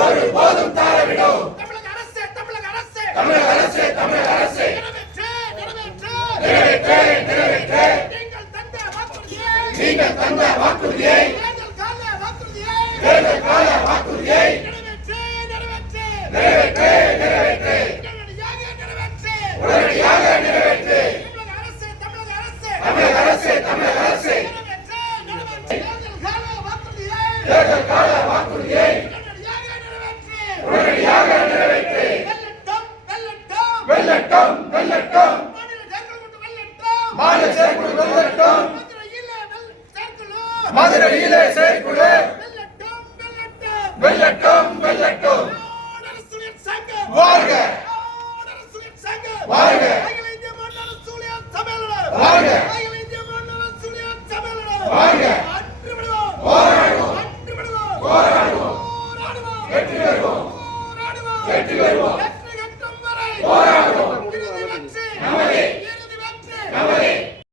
ஒருபோதும் தாழவிடும். தமிழக அரசே தமிழக அரசே தமிழக அரசே தமிழக அரசே நிறைவேற்று நிறைவேற்று நிறைவேற்று நிறைவேற்று. நீங்கள் தந்த வாக்குறுதியை நீங்கள் தந்த வாக்குறுதியை தேர்தல் கால வாக்குறுதியை தேர்தல் கால வாக்குறுதியை நிறைவேற்று நிறைவேற்று நிறைவேற்று. உடனடியாக நிறைவேற்று. தமிழக அரசே தமிழக அரசே தமிழக அரசே தமிழக அரசே நிறைவேற்று நிறைவேற்று தேர்தல் கால வாக்குறுதியை தேர்தல் கால வாக்குறுதியை உடனடியாக நிறைவேற்று. வெல்லட்டும் வெல்லட்டும் வெல்லட்டும் வெல்லட்டும். மாநில செயற்குழு வெல்லட்டும் மாநில செயற்குழு வெல்லட்டும். மதுரையிலே செயற்குழு மதுரையிலே செயற்குழு வெல்லட்டும் வெல்லட்டும் வெல்லட்டும் வெல்லட்டும். அரசியல் சங்கம் வாழ்க அரசியல் சங்கம் வாழ்க அகில இந்திய மாநில சூழியல் சபையாளர் வாழ்க அகில இந்திய மாநில சூழியல் சபையாளர் வாழ்க. அன்று விடுவோம் போராடுவோம் அன்று விடுவோம் போராடுவோம் போராடுவோம் வெற்றி பெறுவோம் போராடுவோம் வெற்றி பெறுவோம் வெற்றி கட்டும் வரை போராடுவோம். இறுதி வெற்றி நமதே.